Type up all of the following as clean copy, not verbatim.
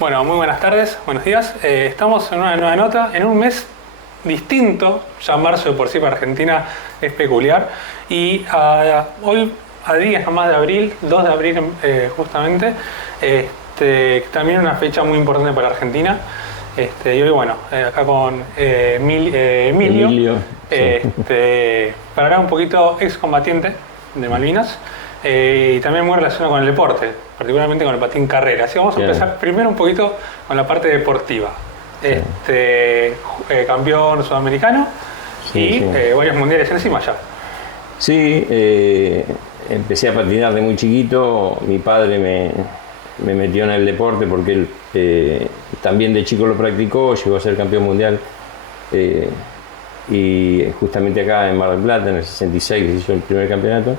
Bueno, muy buenas tardes, buenos días. Estamos en una nueva nota, en un mes distinto. Ya marzo de por sí para Argentina es peculiar. Y hoy, a días nomás de abril, 2 de abril justamente, también una fecha muy importante para Argentina. Y hoy, bueno, acá con Emilio, para hablar un poquito excombatiente de Malvinas. Y también muy relacionado con el deporte, particularmente con el patín carrera. Así que vamos a empezar primero un poquito con la parte deportiva. Campeón sudamericano y varios mundiales encima ya. Sí, empecé a patinar de muy chiquito. Mi padre me metió en el deporte porque él también de chico lo practicó, llegó a ser campeón mundial. Y justamente acá en Mar del Plata, en el 66, que se hizo el primer campeonato.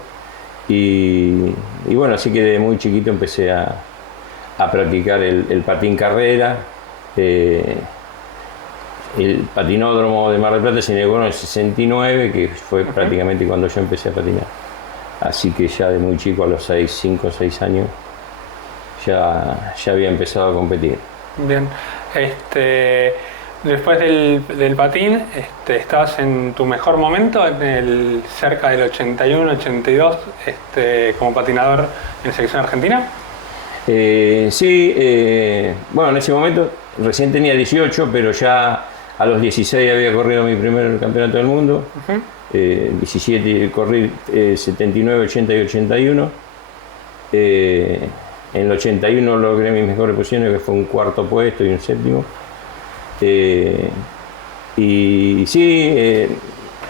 Y bueno, así que de muy chiquito empecé a practicar el patín carrera. El patinódromo de Mar del Plata se inauguró en el 69, que fue prácticamente cuando yo empecé a patinar. Así que ya de muy chico, a los 5 o 6 años, ya había empezado a competir. Bien. Después del patín, estabas en tu mejor momento, cerca del 81, 82, como patinador en selección argentina. Bueno, en ese momento recién tenía 18, pero ya a los 16 había corrido mi primer campeonato del mundo. 17 corrí 79, 80 y 81. En el 81 logré mis mejores posiciones, que fue un cuarto puesto y un séptimo.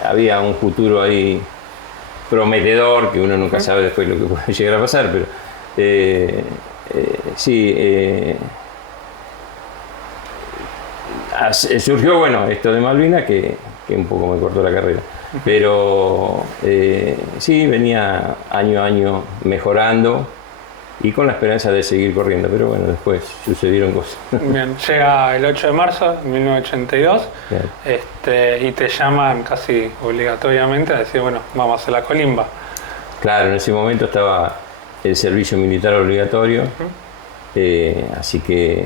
Había un futuro ahí prometedor, que uno nunca sabe después lo que puede llegar a pasar, pero surgió, bueno, esto de Malvinas que un poco me cortó la carrera, pero venía año a año mejorando y con la esperanza de seguir corriendo, pero bueno, después sucedieron cosas. Bien, llega el 8 de marzo de 1982 y te llaman casi obligatoriamente a decir, bueno, vamos a hacer la colimba. Claro, en ese momento estaba el servicio militar obligatorio, así que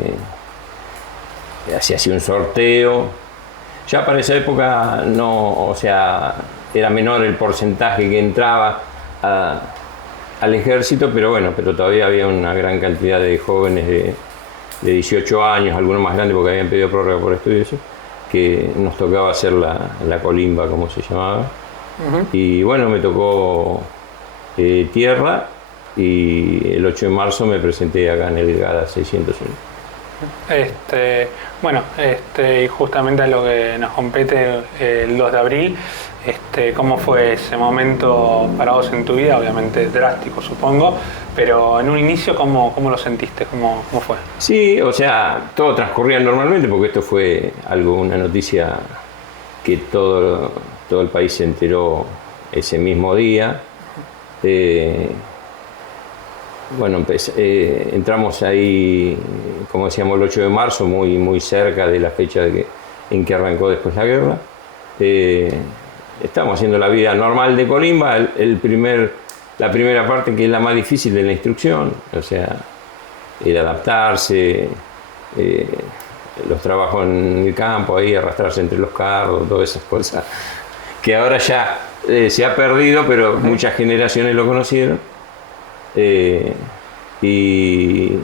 hacía un sorteo. Ya para esa época era menor el porcentaje que entraba al ejército, pero todavía había una gran cantidad de jóvenes de 18 años, algunos más grandes porque habían pedido prórroga por estudios, que nos tocaba hacer la colimba, como se llamaba. Y bueno, me tocó tierra, y el 8 de marzo me presenté acá en el GADA 601. Y justamente a lo que nos compete el 2 de abril, ¿cómo fue ese momento para vos en tu vida? Obviamente drástico, supongo, pero en un inicio, ¿cómo lo sentiste? ¿Cómo fue? Sí, todo transcurría normalmente, porque esto fue una noticia que todo el país se enteró ese mismo día. Entramos ahí, como decíamos, el 8 de marzo, muy, muy cerca de la fecha en que arrancó después la guerra. Estábamos haciendo la vida normal de colimba, la primera parte, que es la más difícil de la instrucción, el adaptarse, los trabajos en el campo, ahí arrastrarse entre los carros, todas esas cosas que ahora ya se ha perdido, pero muchas generaciones lo conocieron. Y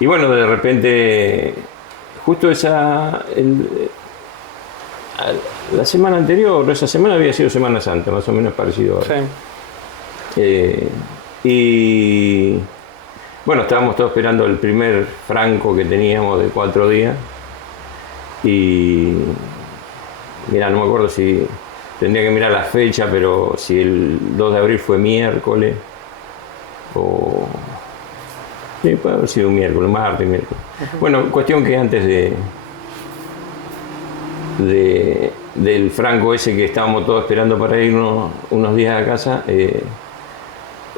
bueno, de repente, justo la semana anterior, esa semana había sido Semana Santa, más o menos parecido ahora. Sí. Y bueno, estábamos todos esperando el primer franco que teníamos de 4 días. Y mira, no me acuerdo si tendría que mirar la fecha, pero si el 2 de abril fue miércoles, puede haber sido un miércoles, martes, miércoles. Bueno, cuestión que antes del franco ese que estábamos todos esperando para irnos unos días a casa,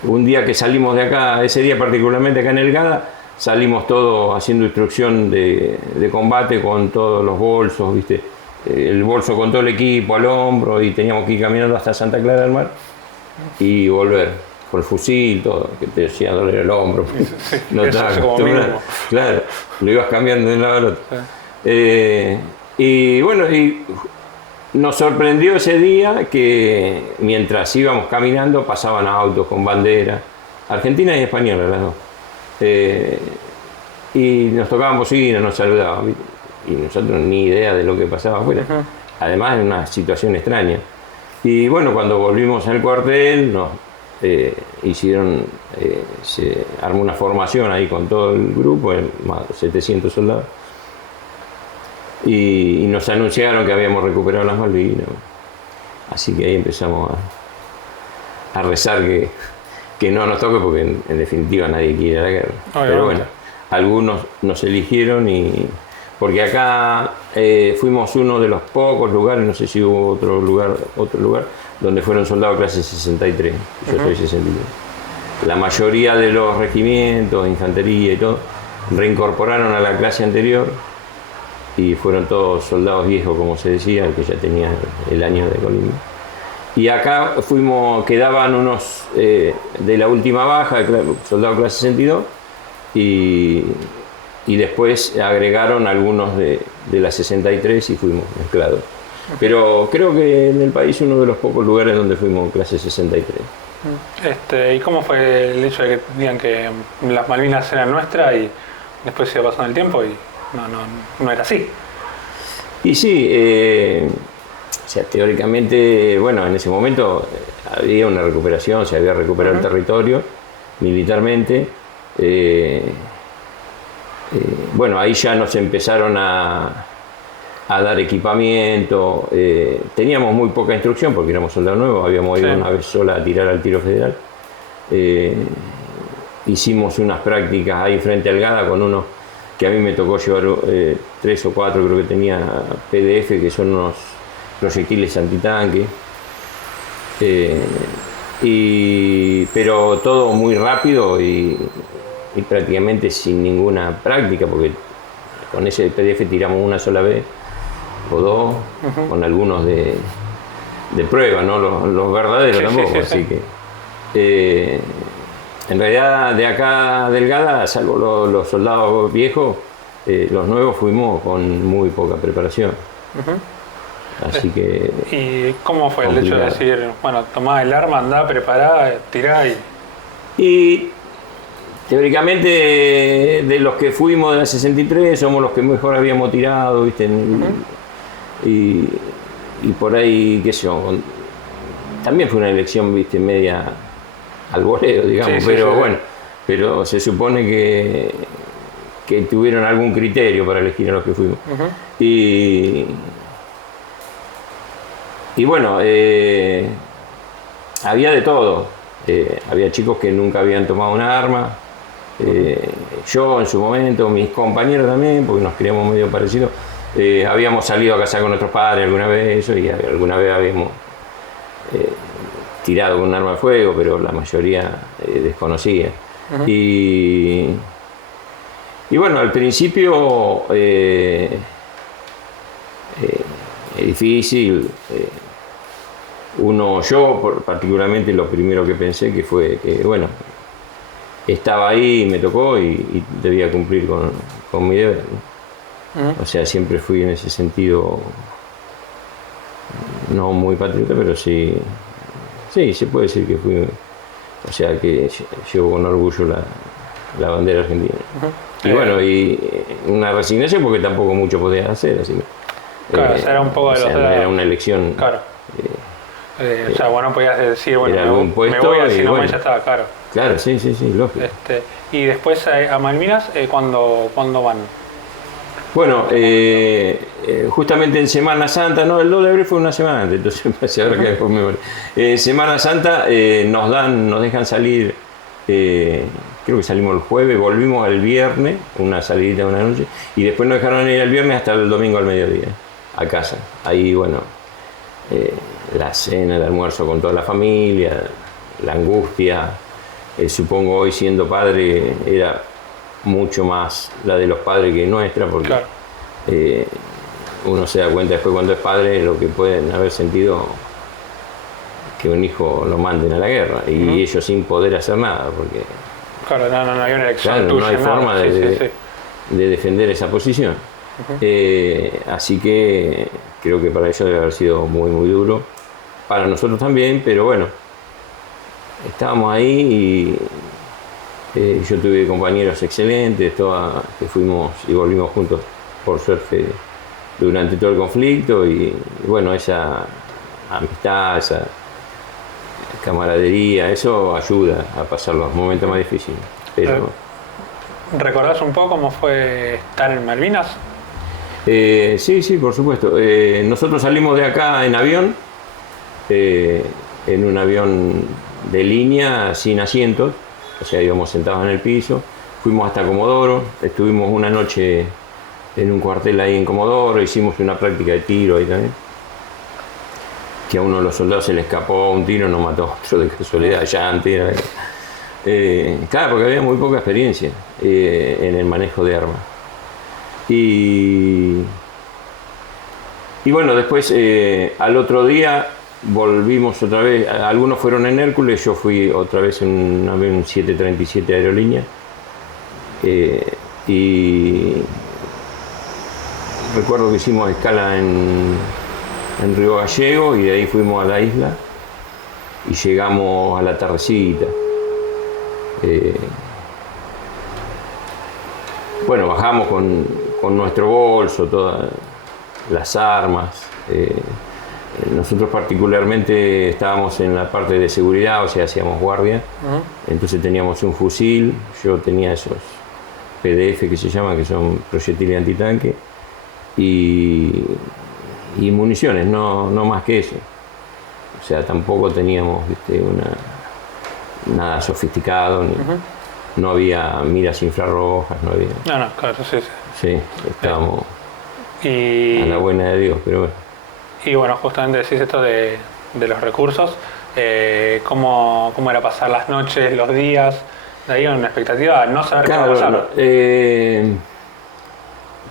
un día que salimos de acá, ese día particularmente acá en el GADA, salimos todos haciendo instrucción de combate con todos los bolsos, ¿viste? El bolso con todo el equipo al hombro, y teníamos que ir caminando hasta Santa Clara del Mar y volver. por el fusil, todo, que te hacía doler el hombro. Sí, No eso estaba es como acostumbrado. mínimo. Claro, lo ibas cambiando de un lado al otro. Sí. Y bueno, y nos sorprendió ese día que mientras íbamos caminando pasaban autos con bandera, argentina y española las dos. Y nos tocaban bocina, nos saludaban, ¿viste? Y nosotros ni idea de lo que pasaba afuera. Además, en una situación extraña. Y bueno, cuando volvimos al cuartel, nos se armó una formación ahí con todo el grupo, más de 700 soldados. Y nos anunciaron que habíamos recuperado las Malvinas. Así que ahí empezamos a rezar que no nos toque, porque en definitiva nadie quiere ir a la guerra. Pero bueno, algunos nos eligieron porque acá fuimos uno de los pocos lugares, no sé si hubo otro lugar donde fueron soldados clase 63. Yo soy 63. La mayoría de los regimientos, infantería y todo, reincorporaron a la clase anterior y fueron todos soldados viejos, como se decía, el que ya tenía el año de Colimba. Y acá quedaban unos de la última baja, soldados clase 62, y después agregaron algunos de la 63 y fuimos mezclados. Pero creo que en el país uno de los pocos lugares donde fuimos clase 63. ¿Y cómo fue el hecho de que digan que las Malvinas eran nuestras y después se iba pasando el tiempo y no era así? Y sí, o sea, teóricamente, bueno, en ese momento había una recuperación, se había recuperado el territorio militarmente. Bueno, ahí ya nos empezaron a dar equipamiento. Teníamos muy poca instrucción porque éramos soldados nuevos, habíamos ido una vez sola a tirar al tiro federal. Hicimos unas prácticas ahí frente al Gada con unos que a mí me tocó llevar 3 o 4, creo que tenía PDF, que son unos proyectiles antitanque. Pero todo muy rápido y prácticamente sin ninguna práctica, porque con ese PDF tiramos una sola vez o dos, con algunos de prueba, no los verdaderos tampoco. Así que en realidad de acá Delgada, salvo los soldados viejos, los nuevos fuimos con muy poca preparación. Así que... ¿Y cómo fue complicado. El hecho de decir, bueno, tomá el arma, andá, prepará, tirá y teóricamente de los que fuimos de la 63 somos los que mejor habíamos tirado, ¿viste? Y por ahí, qué sé yo, también fue una elección, ¿viste? Media al voleo, digamos, bueno, pero se supone que tuvieron algún criterio para elegir a los que fuimos. Y bueno, había de todo. Había chicos que nunca habían tomado una arma. Yo en su momento, mis compañeros también, porque nos criamos medio parecidos, habíamos salido a cazar con nuestros padres alguna vez, y alguna vez habíamos tirado con un arma de fuego, pero la mayoría desconocía. Y bueno, al principio es difícil. Yo particularmente lo primero que pensé que fue que, bueno, estaba ahí, me tocó y debía cumplir con mi deber, ¿no? O sea, siempre fui en ese sentido no muy patriota, pero sí se puede decir que fui, o sea, que llevo con orgullo la bandera argentina. Y bueno, y una resignación porque tampoco mucho podía hacer, así que... Claro, era un poco de los... Era una elección... Claro. O sea, bueno, podías decir, bueno, me voy así bueno, ya estaba, claro. Claro, sí, lógico. Y después a Malvinas, ¿cuándo van? Bueno, justamente en Semana Santa, no, el 2 de abril fue una semana antes, entonces ahora que después me voy. Semana Santa nos dejan salir, creo que salimos el jueves, volvimos el viernes, una salidita de una noche, y después nos dejaron ir el viernes hasta el domingo al mediodía, a casa. Ahí, bueno, la cena, el almuerzo con toda la familia, la angustia, supongo hoy siendo padre era mucho más la de los padres que nuestra, porque claro. Uno se da cuenta después cuando es padre lo que pueden haber sentido que un hijo lo manden a la guerra y ellos sin poder hacer nada, porque Claro, no hay una elección claro, tuya, no hay nada. forma de defender esa posición. Así que creo que para ellos debe haber sido muy, muy duro. Para nosotros también, pero bueno, estábamos ahí y yo tuve compañeros excelentes, que fuimos y volvimos juntos, por suerte, durante todo el conflicto y bueno, esa amistad, esa camaradería, eso ayuda a pasar los momentos más difíciles. Pero ¿Recordás un poco cómo fue estar en Malvinas? sí, por supuesto. Nosotros salimos de acá en avión, en un avión de línea sin asientos, o sea, íbamos sentados en el piso, fuimos hasta Comodoro, estuvimos una noche en un cuartel ahí en Comodoro, hicimos una práctica de tiro ahí también, que a uno de los soldados se le escapó un tiro, nos mató otro de casualidad, ya antes claro, porque había muy poca experiencia en el manejo de armas. Y bueno, después al otro día volvimos otra vez, algunos fueron en Hércules, yo fui otra vez en un 737 Aerolínea. Y recuerdo que hicimos escala en Río Gallego y de ahí fuimos a la isla y llegamos a la tardecita. Bueno, bajamos con nuestro bolso, todas las armas. Nosotros particularmente estábamos en la parte de seguridad, o sea, hacíamos guardia. Entonces teníamos un fusil, yo tenía esos PDF que se llaman, que son proyectiles antitanque, y municiones, no más que eso. O sea, tampoco teníamos, ¿viste? Nada sofisticado, no había miras infrarrojas, no había. No, claro, sí. Sí, estábamos a la buena de Dios, pero bueno. Y bueno, justamente decís esto de los recursos, ¿cómo era pasar las noches, los días? De ahí una expectativa, no saber qué va a pasar.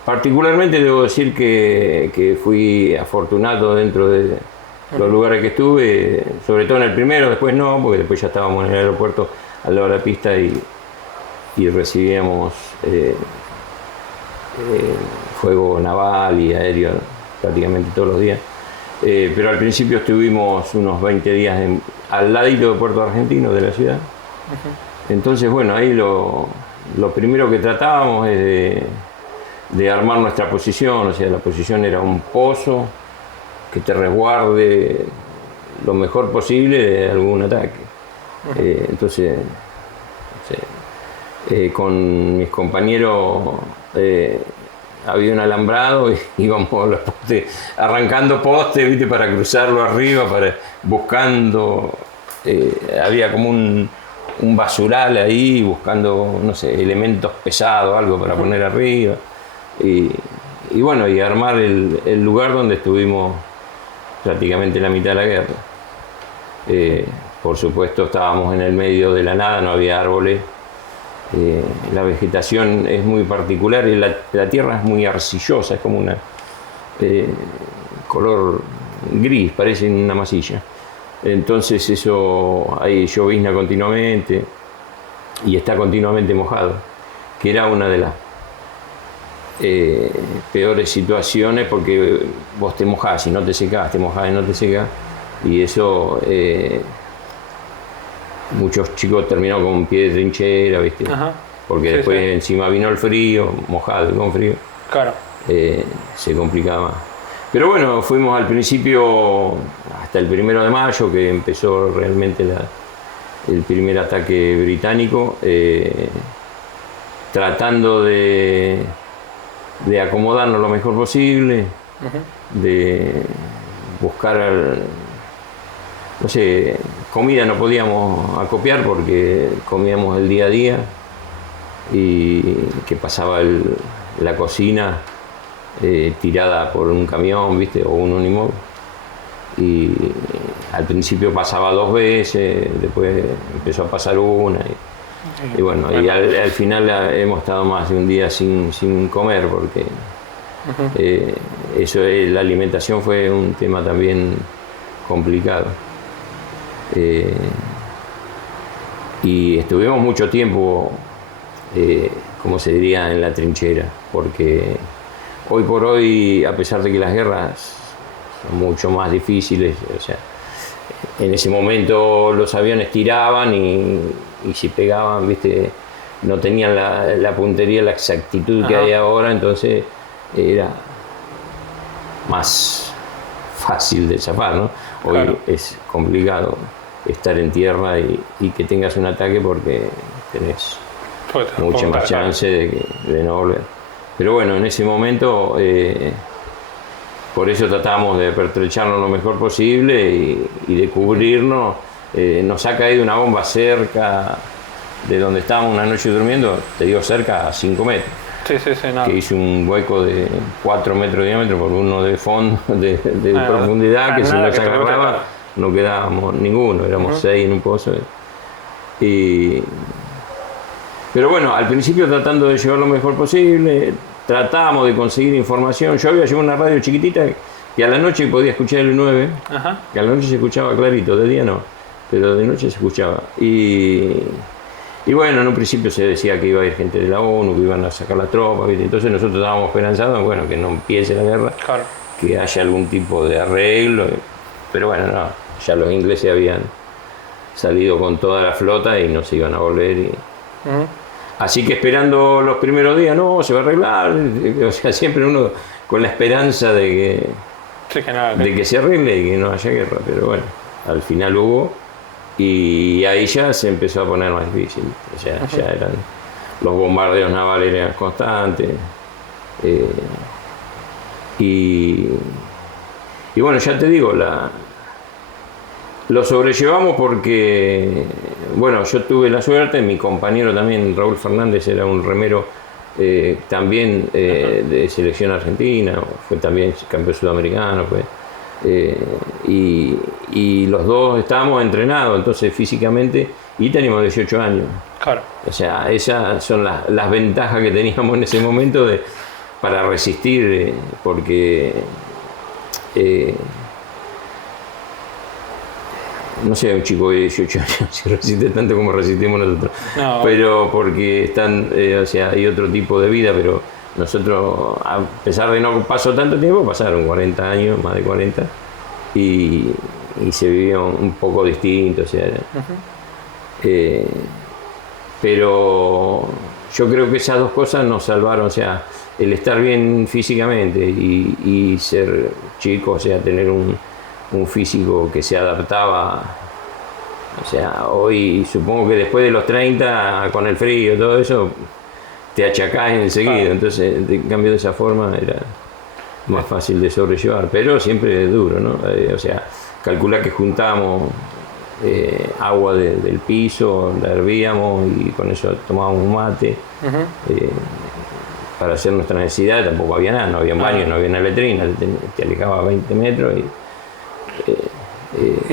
Particularmente debo decir que fui afortunado dentro de los lugares que estuve, sobre todo en el primero, después no, porque después ya estábamos en el aeropuerto al lado de la pista y recibíamos fuego naval y aéreo prácticamente todos los días. Pero al principio estuvimos unos 20 días al ladito de Puerto Argentino, de la ciudad. Entonces, bueno, ahí lo primero que tratábamos es de armar nuestra posición, o sea, la posición era un pozo que te resguarde lo mejor posible de algún ataque. Entonces, con mis compañeros había un alambrado y íbamos a los postes, arrancando postes, ¿viste? Para cruzarlo arriba, buscando, había como un basural ahí, buscando, no sé, elementos pesados, algo para poner arriba. Y bueno, y armar el lugar donde estuvimos prácticamente la mitad de la guerra. Por supuesto estábamos en el medio de la nada, no había árboles. La vegetación es muy particular y la tierra es muy arcillosa, es como una color gris, parece una masilla. Entonces eso, hay llovizna continuamente y está continuamente mojado, que era una de las peores situaciones, porque vos te mojás y no te secás, te mojás y no te secás, y eso muchos chicos terminaron con un pie de trinchera, ¿viste? Porque después encima vino el frío, mojado y con frío, claro. Se complicaba más. Pero bueno, fuimos al principio hasta el 1 de mayo, que empezó realmente el primer ataque británico, tratando de acomodarnos lo mejor posible, de buscar, no sé, comida no podíamos acopiar porque comíamos el día a día y que pasaba la cocina tirada por un camión, ¿viste? O un unimog. Y al principio pasaba 2 veces, después empezó a pasar una. Y bueno, y al final hemos estado más de un día sin comer porque eso, la alimentación fue un tema también complicado. Y estuvimos mucho tiempo, como se diría, en la trinchera, porque hoy por hoy, a pesar de que las guerras son mucho más difíciles, o sea, en ese momento los aviones tiraban y si pegaban, viste, no tenían la puntería, la exactitud que hay ahora, entonces era más fácil de zafar, ¿no? Hoy claro, es complicado estar en tierra y que tengas un ataque porque tenés mucha más chance de no volver. Pero bueno, en ese momento, por eso tratamos de pertrecharnos lo mejor posible y de cubrirnos. Nos ha caído una bomba cerca de donde estábamos una noche durmiendo, te digo cerca a 5 metros. Sí, no. Que hizo un hueco de 4 metros de diámetro por uno de fondo, de profundidad, que si nos agarraba no quedábamos ninguno, éramos 6 en un pozo. Pero bueno, al principio tratando de llevar lo mejor posible, tratamos de conseguir información. Yo había llevado una radio chiquitita que a la noche podía escuchar el 9, que a la noche se escuchaba clarito, de día no, pero de noche se escuchaba. Y bueno, en un principio se decía que iba a ir gente de la ONU, que iban a sacar la tropa, ¿viste? Entonces nosotros estábamos esperanzados en, bueno, que no empiece la guerra, claro, que haya algún tipo de arreglo, pero bueno, no, ya los ingleses habían salido con toda la flota y no se iban a volver. Así que esperando los primeros días, no, se va a arreglar, o sea, siempre uno con la esperanza de que se arregle y que no haya guerra, pero bueno, al final hubo. Y ahí ya se empezó a poner más difícil, o sea, ya eran, los bombardeos navales eran constantes, y bueno, ya te digo, lo sobrellevamos porque, bueno, yo tuve la suerte, mi compañero también, Raúl Fernández, era un remero también de selección argentina, fue también campeón sudamericano, pues. Y los dos estábamos entrenados, entonces físicamente, y teníamos 18 años. Claro. O sea, esas son las ventajas que teníamos en ese momento para resistir, porque no sé, un chico de 18 años si resiste tanto como resistimos nosotros, no, pero porque están, o sea, hay otro tipo de vida, pero nosotros, a pesar de no pasó tanto tiempo, pasaron 40 años, más de 40, y se vivió un poco distinto, o sea, pero yo creo que esas dos cosas nos salvaron, o sea, el estar bien físicamente y ser chico, o sea, tener un físico que se adaptaba. O sea, hoy supongo que después de los 30, con el frío y todo eso, te achacás enseguida, entonces en cambio de esa forma era más fácil de sobrellevar, pero siempre es duro, ¿no? O sea, calcular que juntábamos agua del piso, la hervíamos y con eso tomábamos un mate para hacer nuestra necesidad. Tampoco había nada, no había baño, no había una letrina, te alejaba 20 metros y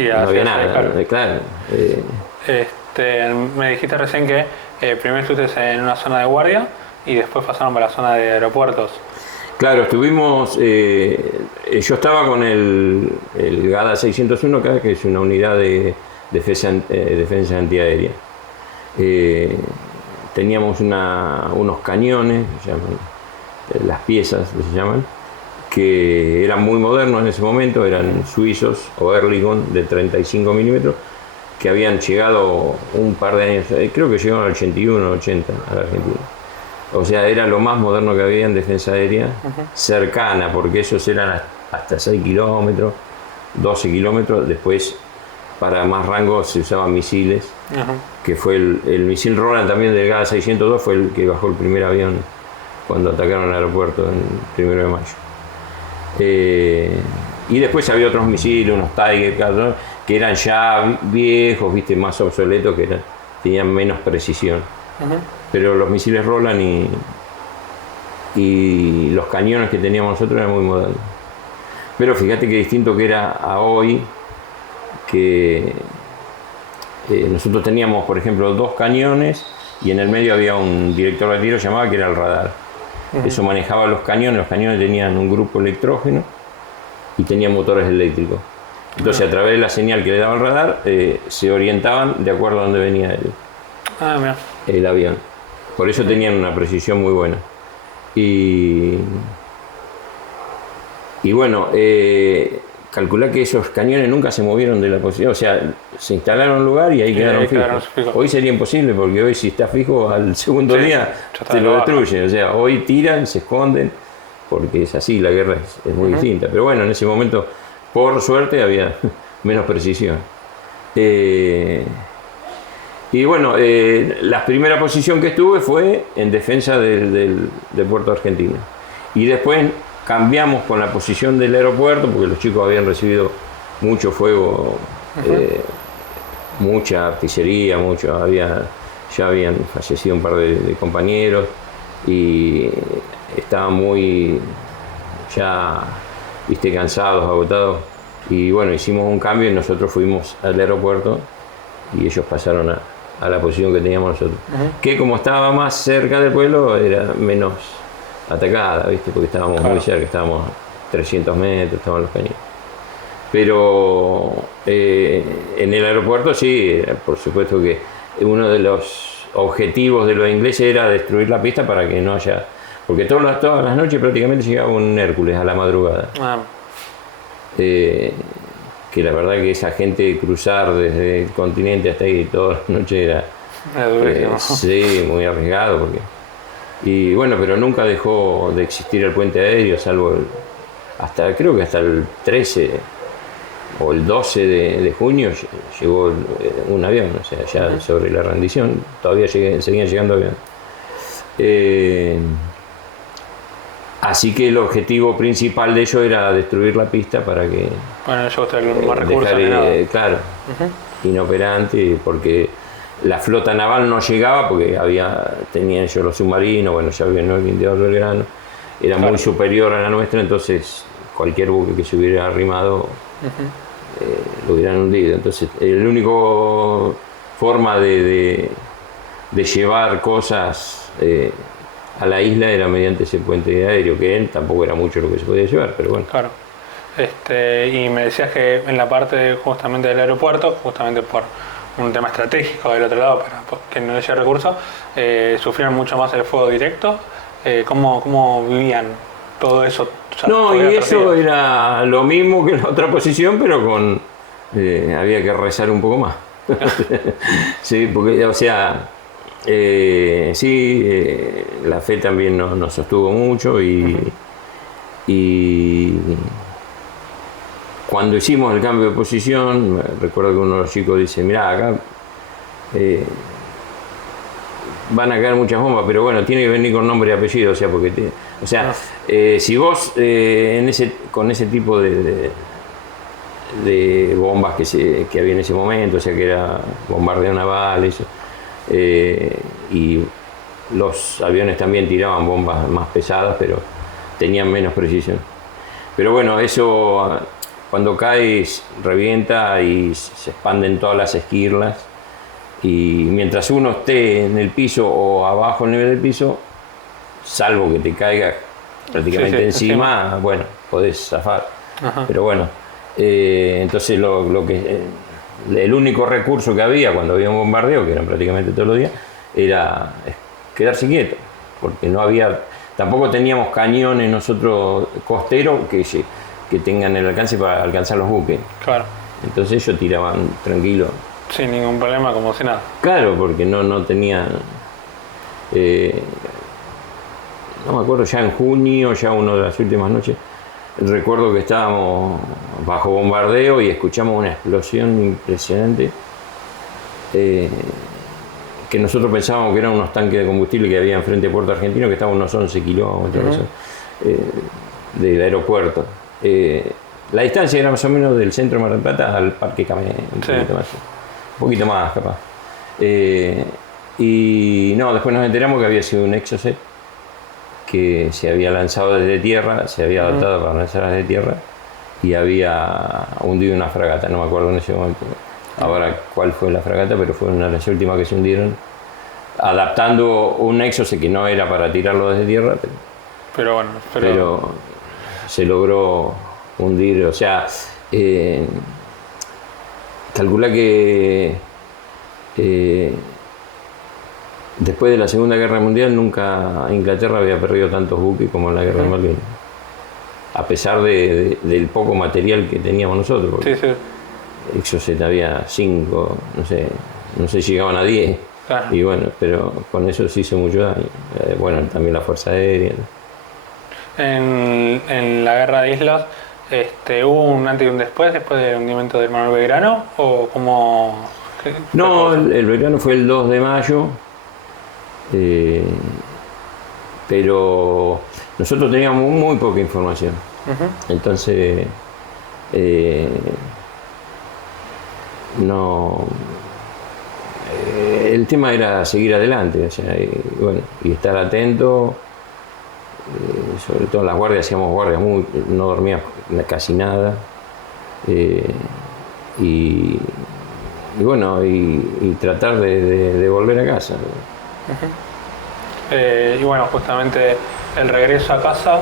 no había nada, claro. Me dijiste recién que primero estuviste en una zona de guardia y después pasaron para la zona de aeropuertos. Claro, estuvimos, yo estaba con el GADA 601 acá, que es una unidad de defensa antiaérea. Teníamos unos cañones, se llaman, las piezas se llaman, que eran muy modernos en ese momento, eran suizos o Ehrlichon de 35 milímetros, que habían llegado un par de años, creo que llegaron al 81, 80 a la Argentina. O sea, era lo más moderno que había en defensa aérea, cercana, porque esos eran hasta 6 kilómetros, 12 kilómetros. Después, para más rango, se usaban misiles, que fue el misil Roland también del GADA 602, fue el que bajó el primer avión cuando atacaron el aeropuerto el 1 de mayo. Y después había otros misiles, unos Tiger, que eran ya viejos, viste, más obsoletos, que tenían menos precisión. Pero los misiles Roland y los cañones que teníamos nosotros eran muy modernos. Pero fíjate qué distinto que era a hoy, que nosotros teníamos, por ejemplo, 2 cañones y en el medio había un director de tiro llamado, que era el radar. Eso manejaba los cañones tenían un grupo electrógeno y tenían motores eléctricos. Entonces, a través de la señal que le daba el radar, se orientaban de acuerdo a dónde venía el avión. Por eso tenían una precisión muy buena. Y bueno, calculá que esos cañones nunca se movieron de la posición, o sea, se instalaron en un lugar y ahí quedaron fijos. Hoy sería imposible, porque hoy si está fijo al segundo día te lo destruyen. O sea, hoy tiran, se esconden, porque es así, la guerra es muy distinta. Pero bueno, en ese momento, por suerte, había menos precisión. Y bueno, la primera posición que estuve fue en defensa del puerto argentino. Y después cambiamos con la posición del aeropuerto, porque los chicos habían recibido mucho fuego, mucha artillería, ya habían fallecido un par de compañeros y estaban muy ya cansados, agotados. Y bueno, hicimos un cambio y nosotros fuimos al aeropuerto y ellos pasaron a la posición que teníamos nosotros. Que como estaba más cerca del pueblo, era menos atacada, ¿viste? Porque estábamos muy cerca, estábamos a 300 metros, estaban los cañones. Pero en el aeropuerto sí, por supuesto que uno de los objetivos de los ingleses era destruir la pista para que no haya... Porque todas las noches prácticamente llegaba un Hércules a la madrugada. Que la verdad que esa gente cruzar desde el continente hasta ahí todas las noches era sí, muy arriesgado y bueno, pero nunca dejó de existir el puente aéreo, salvo creo que hasta el 13 o el 12 de junio llegó un avión, o sea, ya sobre la rendición todavía seguían llegando aviones. Así que el objetivo principal de ellos era destruir la pista para que... Bueno, ellos tenían más recursos. Claro, inoperante, porque la flota naval no llegaba, porque tenían ellos los submarinos, bueno, ya habían el Guindeado Belgrano, era muy superior a la nuestra, entonces cualquier buque que se hubiera arrimado lo hubieran hundido. Entonces, la única forma de llevar cosas... a la isla era mediante ese puente aéreo, que tampoco era mucho lo que se podía llevar, pero bueno. Claro. Y me decías que en la parte justamente del aeropuerto, justamente por un tema estratégico del otro lado, para que no haya recursos, sufrieron mucho más el fuego directo. ¿Cómo vivían todo eso? No, y eso era lo mismo que en la otra posición, pero había que rezar un poco más. Sí, porque, o sea... la fe también nos sostuvo mucho y cuando hicimos el cambio de posición, recuerdo que uno de los chicos dice, mirá, acá van a caer muchas bombas, pero bueno, tiene que venir con nombre y apellido, o sea, porque si vos con ese tipo de bombas que había en ese momento, o sea, que era bombardeo naval, eso, y los aviones también tiraban bombas más pesadas, pero tenían menos precisión. Pero bueno, eso cuando cae revienta y se expanden todas las esquirlas, y mientras uno esté en el piso o abajo del nivel del piso, salvo que te caiga prácticamente encima, bueno, podés zafar. Pero bueno, entonces el único recurso que había cuando había un bombardeo, que eran prácticamente todos los días, era quedarse quieto, porque tampoco teníamos cañones nosotros costeros que tengan el alcance para alcanzar los buques. Claro. Entonces ellos tiraban tranquilo. Sin ningún problema, como si nada. Claro, porque no tenían... no me acuerdo, ya en junio, ya una de las últimas noches, recuerdo que estábamos bajo bombardeo y escuchamos una explosión impresionante que nosotros pensábamos que eran unos tanques de combustible que había enfrente de Puerto Argentino, que estaban unos 11 kilómetros del aeropuerto. La distancia era más o menos del centro de Mar del Plata al Parque Camé, un poquito más capaz. Y no, después nos enteramos que había sido un Exocet que se había lanzado desde tierra, se había adaptado para lanzar desde tierra y había hundido una fragata, no me acuerdo en ese momento ahora cuál fue la fragata, pero fue una de las últimas que se hundieron, adaptando un Exocet que no era para tirarlo desde tierra, pero se logró hundir, o sea, calcula que después de la Segunda Guerra Mundial nunca Inglaterra había perdido tantos buques como en la Guerra de Malvinas. A pesar del poco material que teníamos nosotros. Porque Exocet había 5, no sé si llegaban a 10. Claro. Y bueno, pero con eso sí hizo mucho daño. Bueno, también la Fuerza Aérea. En la Guerra de Islas, ¿hubo un antes y un después del hundimiento del Manuel Belgrano? ¿O cómo...? No, el Belgrano fue el 2 de mayo. Pero nosotros teníamos muy poca información. Entonces, no... el tema era seguir adelante, o sea, y estar atento, sobre todo en las guardias, hacíamos guardias, no dormíamos casi nada, y bueno, y tratar de volver a casa. Y bueno, justamente el regreso a casa,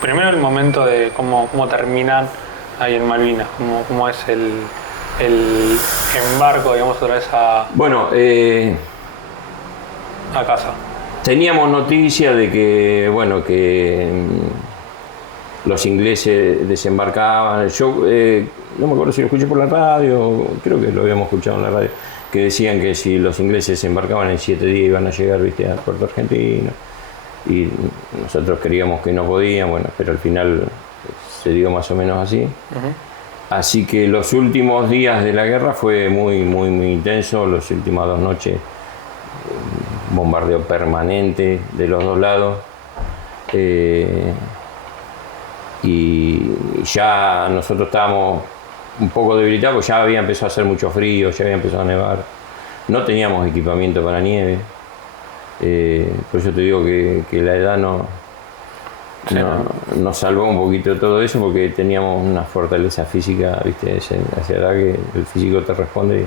primero el momento de cómo terminan ahí en Malvinas, cómo es el embarco, digamos, otra vez a casa. Teníamos noticia de que, bueno, que los ingleses desembarcaban. Yo no me acuerdo si lo escuché por la radio, creo que lo habíamos escuchado en la radio, que decían que si los ingleses desembarcaban en 7 días iban a llegar, viste, a Puerto Argentino. Y nosotros creíamos que no podían, bueno, pero al final se dio más o menos así. Así que los últimos días de la guerra fue muy intenso, las últimas 2 noches, bombardeo permanente de los 2 lados. Y ya nosotros estábamos un poco debilitados, porque ya había empezado a hacer mucho frío, ya había empezado a nevar. No teníamos equipamiento para nieve. Por eso te digo que la edad nos salvó un poquito de todo eso, porque teníamos una fortaleza física, ¿viste? Hacia la que el físico te responde.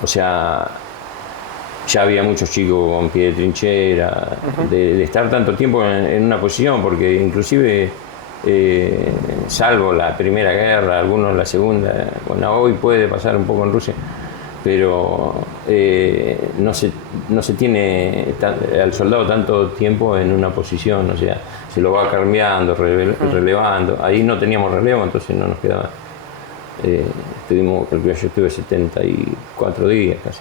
O sea, ya había muchos chicos con pie de trinchera, de estar tanto tiempo en una posición, porque inclusive, salvo la Primera Guerra, algunos la Segunda, bueno, hoy puede pasar un poco en Rusia, pero no se tiene al soldado tanto tiempo en una posición, o sea, se lo va cambiando, relevando. Ahí no teníamos relevo, entonces no nos quedaba. Yo estuve 74 días casi.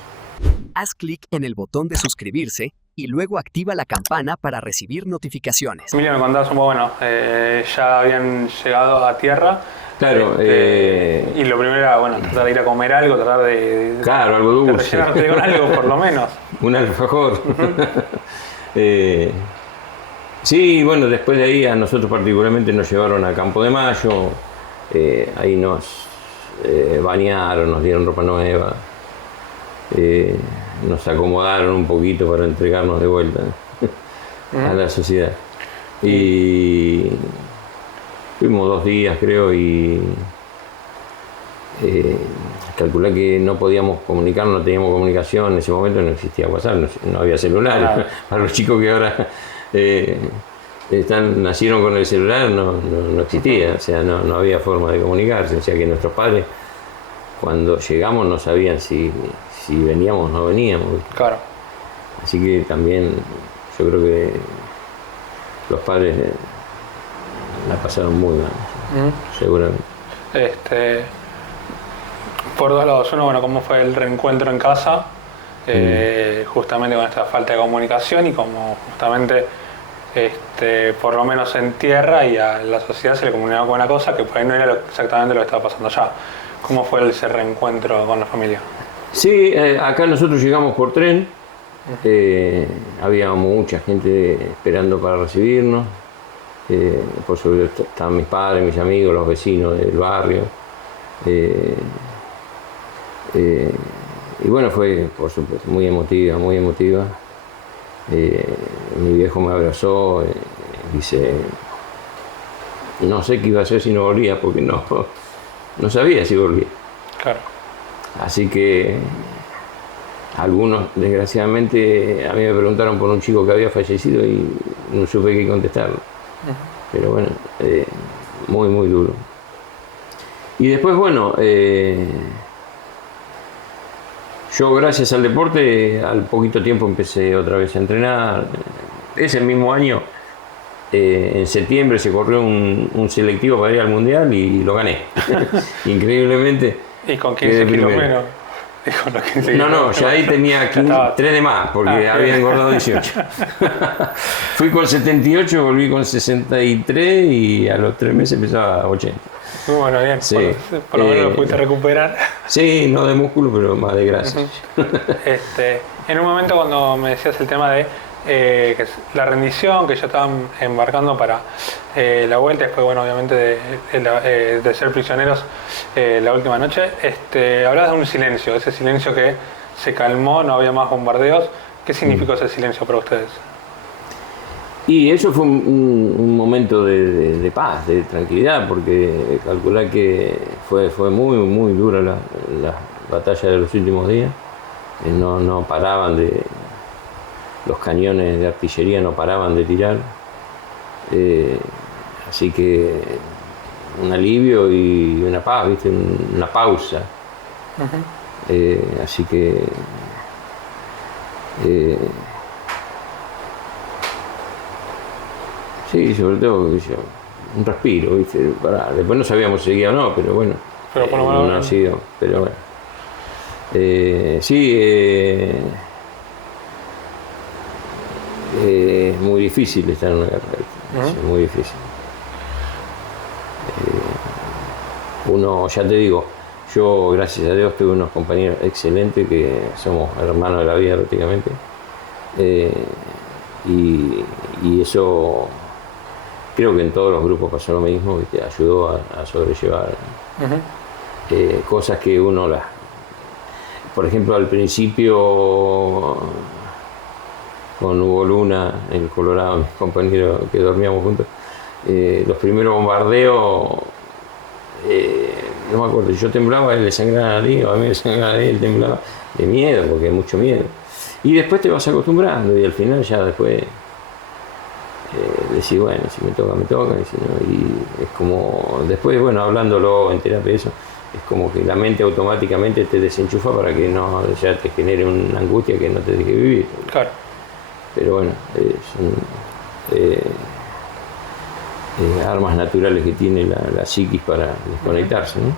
Haz clic en el botón de suscribirse y luego activa la campana para recibir notificaciones. Emilio, me contabas un poco, ya habían llegado a tierra. Claro. Y lo primero era, tratar de ir a comer algo, tratar de claro, algo dulce. De rellenarte con algo, por lo menos. Un alfajor. Sí, bueno, después de ahí a nosotros particularmente nos llevaron a Campo de Mayo. Ahí nos bañaron, nos dieron ropa nueva. Nos acomodaron un poquito para entregarnos de vuelta a la sociedad. Y fuimos 2 días, creo, y calculé que no podíamos comunicarnos, no teníamos comunicación. En ese momento no existía WhatsApp, no había celulares. Claro. Para los chicos que ahora nacieron con el celular no existía, o sea, no había forma de comunicarse. O sea que nuestros padres, cuando llegamos, no sabían si veníamos o no veníamos. Claro. Así que también yo creo que los padres la pasaron muy mal, seguramente. Por 2 lados. Uno, cómo fue el reencuentro en casa, justamente con esta falta de comunicación, y como justamente, por lo menos en tierra y a la sociedad se le comunicaba con una cosa que por ahí no era exactamente lo que estaba pasando allá. ¿Cómo fue ese reencuentro con la familia? Sí, acá nosotros llegamos por tren. Había mucha gente esperando para recibirnos. Por sobre todo estaban mis padres, mis amigos, los vecinos del barrio. Y bueno, fue por supuesto muy emotiva, muy emotiva. Mi viejo me abrazó, dice, no sé qué iba a hacer si no volvía, porque no sabía si volvía. Claro. Así que algunos, desgraciadamente, a mí me preguntaron por un chico que había fallecido y no supe qué contestarlo. Pero bueno, muy duro. Y después, bueno, yo gracias al deporte, al poquito tiempo empecé otra vez a entrenar. Ese mismo año, en septiembre, se corrió un selectivo para ir al Mundial y lo gané. Increíblemente. ¿Y con 15 kilos menos? No, ya ahí tenía 3 de más, porque había engordado 18. Fui con 78, volví con 63 y a los 3 meses pesaba 80. Muy bueno, bien. Sí. Por lo menos lo pudiste recuperar. Sí, no de músculo, pero más de grasa. En un momento cuando me decías el tema de que la rendición, que ya estaban embarcando para la vuelta, después, bueno, obviamente de ser prisioneros la última noche, hablabas de un silencio, ese silencio que se calmó, no había más bombardeos. ¿Qué significó ese silencio para ustedes? Y eso fue un momento de paz, de tranquilidad, porque calcular que fue muy, muy dura la batalla de los últimos días. No paraban los cañones de artillería no paraban de tirar. Así que un alivio y una paz, ¿viste? Una pausa. Así que sí, sobre todo un respiro, ¿viste? Después no sabíamos si seguía o no, pero bueno, pero por lo menos no ha sido, pero bueno. Sí, es muy difícil estar en una guerra, es muy difícil. Uno, ya te digo, yo gracias a Dios tuve unos compañeros excelentes que somos hermanos de la vida prácticamente, y eso creo que en todos los grupos pasó lo mismo, ¿viste? Ayudó a sobrellevar cosas que uno por ejemplo, al principio con Hugo Luna, el Colorado, mi compañero que dormíamos juntos, los primeros bombardeos, no me acuerdo, yo temblaba, él le sangraba la nariz, o a mí le sangraba la nariz, él temblaba de miedo, porque hay mucho miedo. Y después te vas acostumbrando y al final ya después decís, bueno, si me toca, y si no, y es como, después, bueno, hablándolo en terapia, eso, es como que la mente automáticamente te desenchufa para que no ya te genere una angustia que no te deje vivir. Claro. Pero bueno, son armas naturales que tiene la psiquis para desconectarse, ¿no?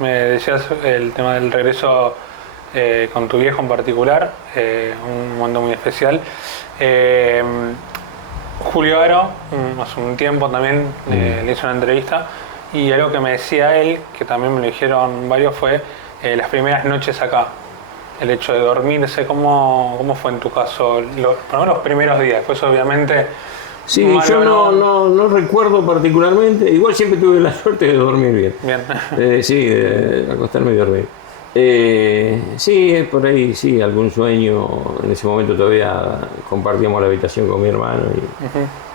Me decías el tema del regreso con tu viejo en particular, un momento muy especial. Julio Aro, hace un tiempo también le hizo una entrevista, y algo que me decía él, que también me lo dijeron varios, fue las primeras noches acá. El hecho de dormirse, ¿cómo fue en tu caso? Por lo menos los primeros días, pues obviamente... Sí, yo no recuerdo particularmente, igual siempre tuve la suerte de dormir bien. Bien. Sí, de acostarme y dormir. Sí, por ahí, sí, algún sueño. En ese momento todavía compartíamos la habitación con mi hermano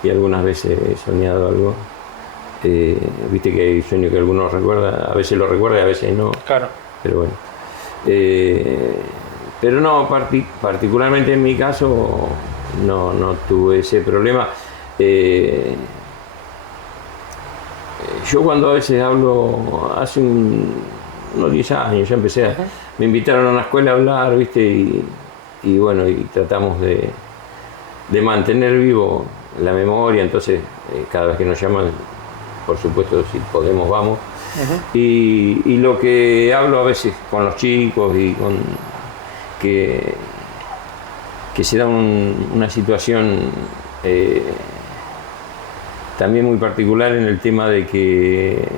y algunas veces he soñado algo. Viste que hay sueños que algunos recuerda, a veces lo recuerda y a veces no. Claro. Pero bueno. Pero no, particularmente en mi caso no tuve ese problema. Yo cuando a veces hablo, hace unos 10 años ya empecé me invitaron a una escuela a hablar, ¿viste? Y bueno, y tratamos de mantener vivo la memoria, entonces cada vez que nos llaman, por supuesto, si podemos, vamos. Y lo que hablo a veces con los chicos y con que se da una situación también muy particular en el tema de que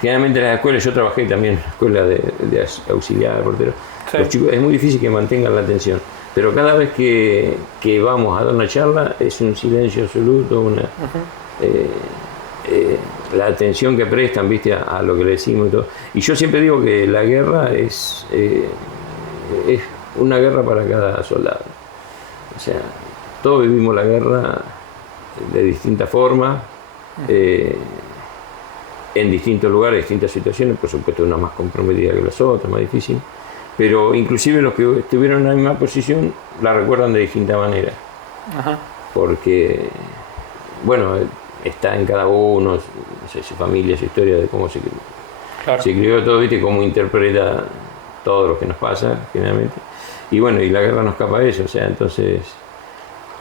generalmente en las escuelas, yo trabajé también en la escuela de auxiliar de portero, sí. Los chicos es muy difícil que mantengan la atención, pero cada vez que vamos a dar una charla es un silencio absoluto, la atención que prestan, ¿viste? A lo que le decimos y todo. Y yo siempre digo que la guerra es una guerra para cada soldado. O sea, todos vivimos la guerra de distinta forma, en distintos lugares, distintas situaciones, por supuesto una más comprometida que las otras, más difícil, pero inclusive los que estuvieron en la misma posición la recuerdan de distinta manera. Porque, bueno, está en cada uno, no sé, su familia, su historia, de cómo se crió todo, ¿viste? Cómo interpreta todo lo que nos pasa, generalmente. Y bueno, y la guerra no escapa a eso, o sea, entonces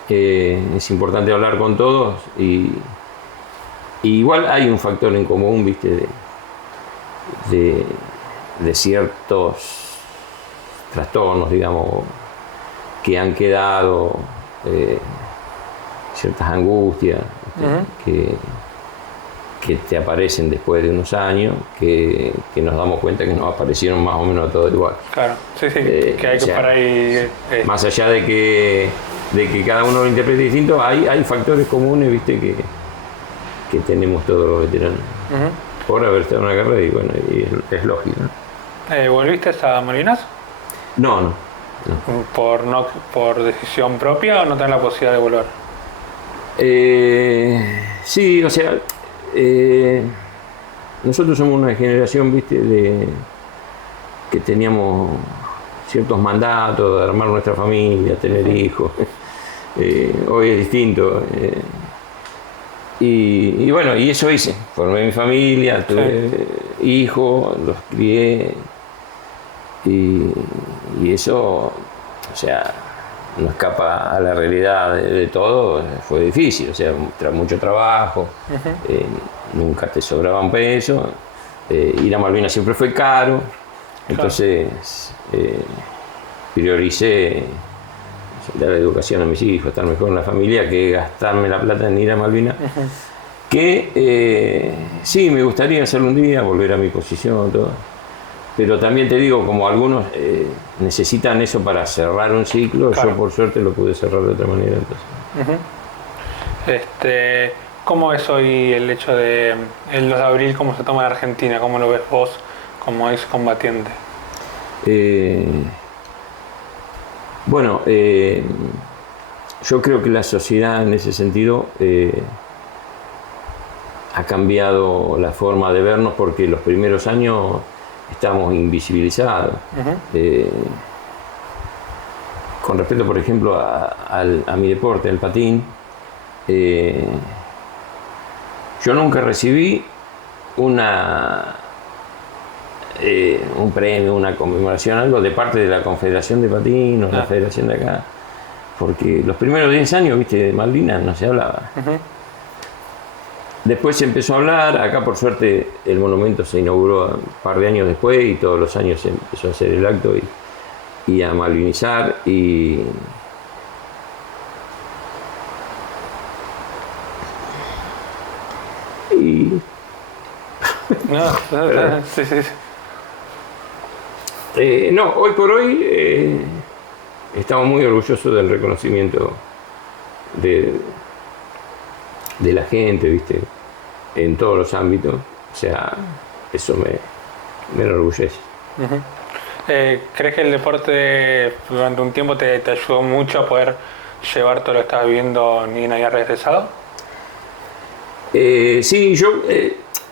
es importante hablar con todos y igual hay un factor en común, ¿viste? De ciertos trastornos, digamos, que han quedado, ciertas angustias, que te aparecen después de unos años, que nos damos cuenta que nos aparecieron más o menos a todos igual. Claro, sí, que hay que parar ahí. Más allá de que cada uno lo interprete distinto, hay factores comunes, ¿viste? Que tenemos todos los veteranos. Por haber estado en una guerra, y bueno, y es lógico, ¿no? ¿Volviste a Malvinas? No. ¿Por decisión propia o no tenés la posibilidad de volver? Sí, o sea, nosotros somos una generación, ¿viste? Que teníamos ciertos mandatos de armar nuestra familia, tener hijos. Hoy es distinto. Y bueno, y eso hice. Formé mi familia, tuve hijos, los crié. Y eso, o sea, no escapa a la realidad de todo. Fue difícil, o sea, mucho trabajo. Nunca te sobraba un peso. Ir a Malvinas siempre fue caro. Entonces, prioricé dar la educación a mis hijos, estar mejor en la familia, que gastarme la plata en ir a Malvinas. Que sí, me gustaría hacerlo un día, volver a mi posición, todo. Pero también te digo, como algunos necesitan eso para cerrar un ciclo, yo por suerte lo pude cerrar de otra manera. Entonces. ¿Cómo es hoy el hecho de el 2 de abril, cómo se toma en Argentina? ¿Cómo lo ves vos como excombatiente? Bueno, yo creo que la sociedad en ese sentido ha cambiado la forma de vernos, porque los primeros años estamos invisibilizados. Con respecto, por ejemplo, a mi deporte, el patín, yo nunca recibí un premio, una conmemoración, algo de parte de la Confederación de Patín o la Federación de acá, porque los primeros 10 años, ¿viste? De Malvinas no se hablaba. Después se empezó a hablar, acá por suerte el monumento se inauguró un par de años después y todos los años se empezó a hacer el acto y a malvinizar No, hoy por hoy estamos muy orgullosos del reconocimiento de la gente, ¿viste? En todos los ámbitos. O sea, eso me enorgullece. ¿Crees que el deporte durante un tiempo te ayudó mucho a poder llevar todo lo que estabas viviendo ni no habías regresado? Sí, yo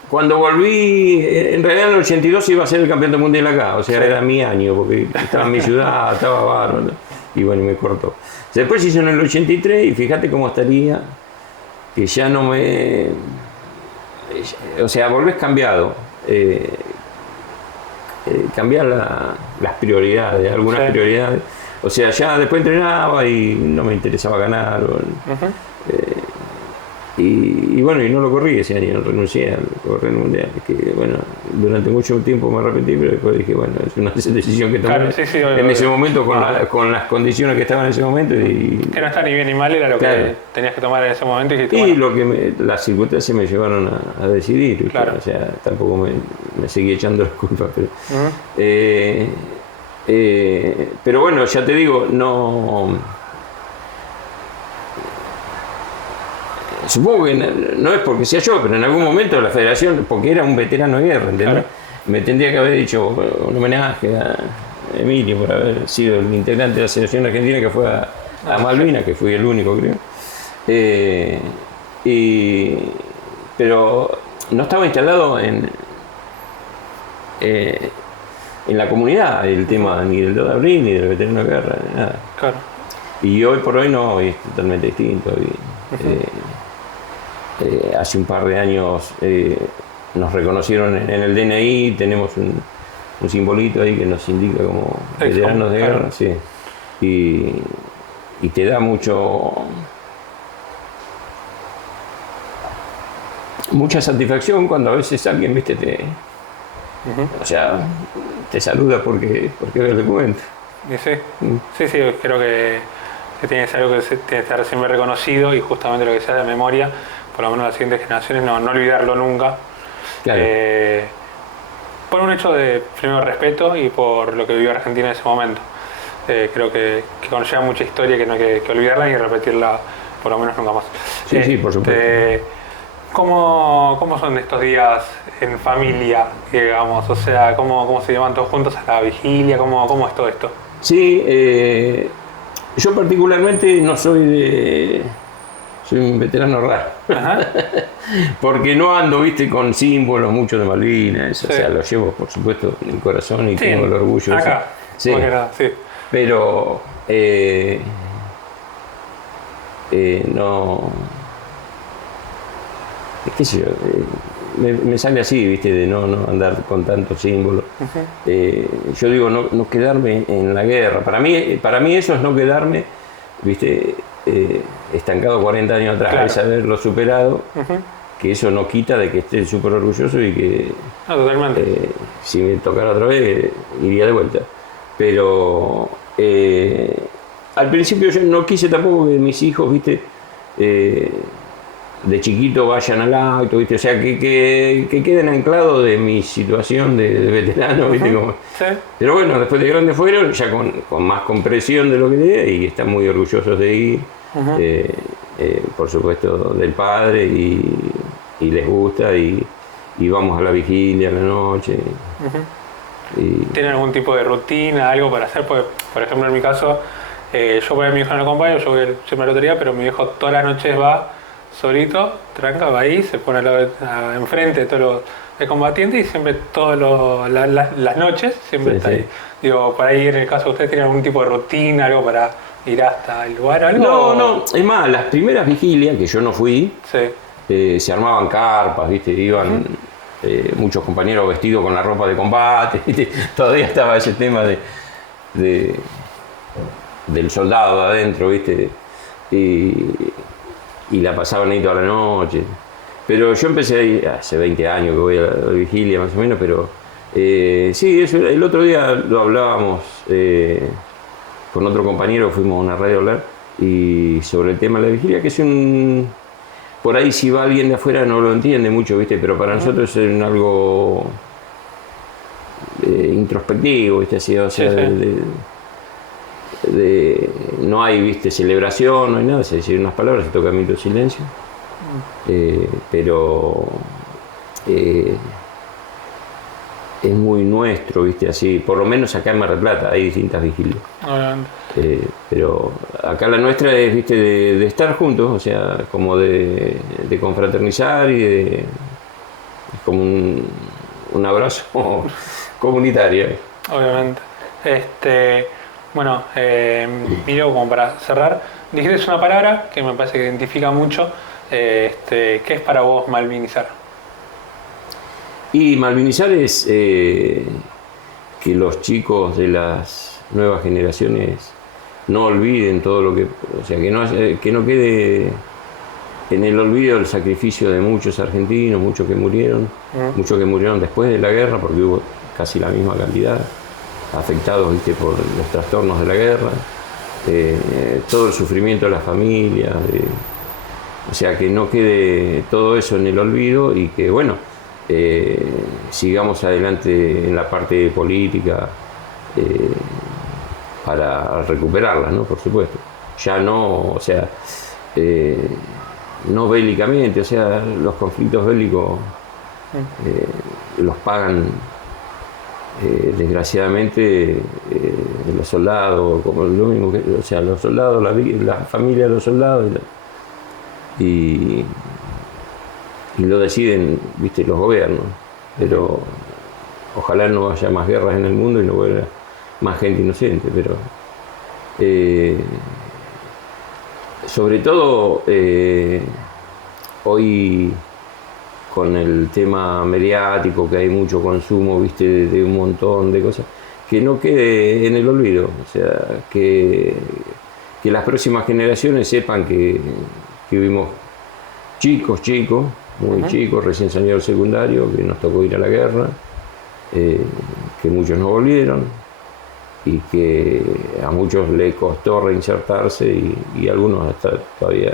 cuando volví, en realidad en el 82 iba a ser el campeonato mundial acá, o sea, era mi año, porque estaba en mi ciudad, estaba bárbaro, y bueno, me cortó. Después se hizo en el 83 y fíjate cómo estaría, que ya no me... O sea, volvés cambiado. Cambiar las prioridades, algunas prioridades. O sea, ya después entrenaba y no me interesaba ganar. Y bueno, y no lo corrí ese año, renuncié al correr el mundial. Que bueno, durante mucho tiempo me arrepentí, pero después dije, bueno, es una decisión que tomé en ese momento, con las condiciones que estaban en ese momento. Que no está ni bien ni mal, era lo que tenías que tomar en ese momento. Y lo que las circunstancias me llevaron a decidir. O sea, tampoco me seguí echando las culpas. Pero bueno, ya te digo, no... Supongo que no es porque sea yo, pero en algún momento la federación, porque era un veterano de guerra, ¿entendés? Me tendría que haber dicho un homenaje a Emilio por haber sido el integrante de la selección argentina que fue a Malvinas, que fui el único, creo. Pero no estaba instalado en la comunidad el tema ni del 2 de abril, ni del veterano de guerra, ni nada. Claro. Y hoy por hoy no, es totalmente distinto. hace un par de años nos reconocieron en el DNI, tenemos un simbolito ahí que nos indica como veteranos de guerra, sí. Y te da mucha satisfacción cuando a veces alguien, viste, o sea, te saluda porque ve el documento. Y sí, sí, creo que tiene que ser algo que tiene que estar siempre reconocido, y justamente lo que sea de memoria, por lo menos las siguientes generaciones, no olvidarlo nunca. Claro. Por un hecho de, primero, respeto, y por lo que vivió Argentina en ese momento. Creo que conlleva mucha historia, que no hay que olvidarla ni repetirla, por lo menos nunca más. Sí, por supuesto. ¿Cómo son estos días en familia, digamos? O sea, ¿cómo se llevan todos juntos a la vigilia? ¿Cómo es todo esto? Sí, yo particularmente no soy un veterano raro. Ajá. Porque no ando, viste, con símbolos mucho de Malvinas, sí. O sea, lo llevo, por supuesto, en el corazón y sí, tengo el orgullo. Acá, sí. Sí. Pero no, qué sé yo, me sale así, viste, de no andar con tantos símbolos. Uh-huh. Yo digo, no quedarme en la guerra. Para mí eso es no quedarme, viste, estancado 40 años atrás, claro. Es haberlo superado. Uh-huh. Que eso no quita de que esté súper orgulloso y que totalmente. Si me tocara otra vez iría de vuelta. Pero al principio yo no quise tampoco que mis hijos, viste, de chiquito vayan al acto, viste, o sea, que queden anclados de mi situación de veterano, viste. Uh-huh. Como... Sí. Pero bueno, después de grandes fueron, ya con más comprensión de lo que tenía, y están muy orgullosos de ir. Uh-huh. Por supuesto del padre, y les gusta, y vamos a la vigilia a la noche. Uh-huh. ¿Tienen algún tipo de rutina, algo para hacer? Porque, por ejemplo, en mi caso, yo por ahí mi viejo no lo acompaño, yo voy siempre a la lotería, pero mi viejo todas las noches va solito, tranca, va ahí, se pone enfrente de todos los combatientes, y siempre todas las noches siempre sí, está ahí. Digo, por ahí en el caso de ustedes, ¿tienen algún tipo de rutina, algo para ir hasta el lugar, algo? No, es más, las primeras vigilias, que yo no fui, sí. Se armaban carpas, viste, iban muchos compañeros vestidos con la ropa de combate, ¿viste? Todavía estaba ese tema del soldado de adentro, viste, y la pasaban ahí toda la noche. Pero yo empecé ahí hace 20 años que voy a la vigilia más o menos, pero sí, eso, el otro día lo hablábamos con otro compañero, fuimos a una radio a hablar y sobre el tema de la vigilia, que es por ahí si va alguien de afuera no lo entiende mucho, viste, pero para nosotros es algo introspectivo, viste, así, o sea, sí. No hay, viste, celebración, no hay nada, se decir unas palabras, se toca minuto de silencio, pero es muy nuestro, viste, así, por lo menos acá en Mar del Plata hay distintas vigilias. Pero acá la nuestra es, viste, de estar juntos, o sea, como de confraternizar y como un abrazo comunitario. Obviamente. Bueno, Miro, como para cerrar, dijiste una palabra que me parece que identifica mucho. ¿Qué es para vos malvinizar? Y malvinizar es que los chicos de las nuevas generaciones no olviden todo lo que... O sea, que no quede en el olvido el sacrificio de muchos argentinos, muchos que murieron después de la guerra, porque hubo casi la misma cantidad afectados, viste, por los trastornos de la guerra, todo el sufrimiento de las familias, o sea, que no quede todo eso en el olvido y que, bueno, sigamos adelante en la parte política para recuperarla, ¿no? Por supuesto. Ya no, o sea, no bélicamente, o sea, los conflictos bélicos los pagan desgraciadamente los soldados, como lo mismo que, o sea, los soldados, la familia de los soldados y lo deciden, viste, los gobiernos, pero ojalá no haya más guerras en el mundo y no hubiera más gente inocente, pero sobre todo hoy con el tema mediático, que hay mucho consumo, viste, de un montón de cosas, que no quede en el olvido, o sea, que las próximas generaciones sepan que vivimos chicos, muy chicos, recién salido del secundario, que nos tocó ir a la guerra, que muchos no volvieron y que a muchos le costó reinsertarse y algunos hasta todavía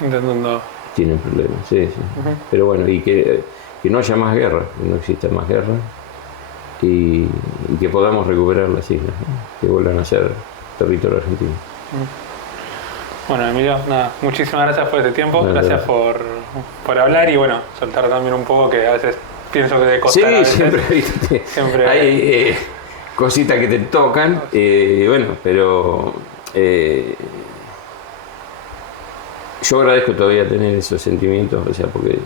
Intentando. tienen problemas, sí. Pero bueno, y que no haya más guerra, que no exista más guerra y que podamos recuperar las islas, ¿no? Que vuelvan a ser territorio argentino. Bueno, Emilio, nada, muchísimas gracias por este tiempo, Bueno, gracias por hablar y bueno, soltar también un poco que a veces pienso que de costar. Sí, siempre, ¿viste? Siempre hay cositas que te tocan, bueno, pero yo agradezco todavía tener esos sentimientos, o sea, porque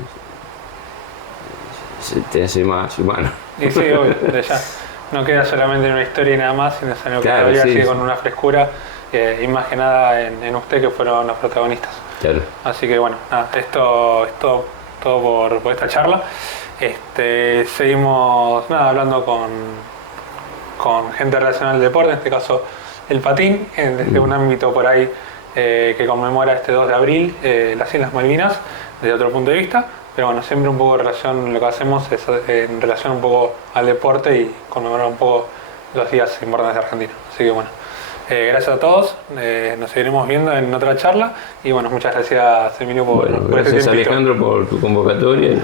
se te hace más humano. Y sí, obvio, ya no queda solamente en una historia y nada más, sino en lo que Claro, todavía sí, sigue sí. con una frescura y más que nada en usted, que fueron los protagonistas. Claro. Así que bueno, nada, esto es todo por esta charla. Seguimos hablando con gente relacionada al deporte, en este caso el patín, desde un ámbito por ahí que conmemora este 2 de abril las Islas Malvinas, desde otro punto de vista. Pero bueno, siempre un poco en relación, lo que hacemos es en relación un poco al deporte y conmemorar un poco los días importantes de Argentina. Así que bueno, gracias a todos, nos seguiremos viendo en otra charla y bueno, muchas gracias Emilio por Gracias este tiempito. Alejandro por tu convocatoria y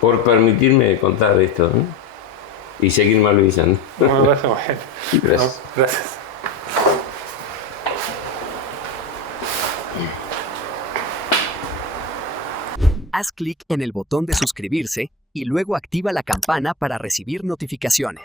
por permitirme contar esto, ¿no? Y seguir malvizando. Me parece muy bien. Gracias. No, gracias. Haz clic en el botón de suscribirse y luego activa la campana para recibir notificaciones.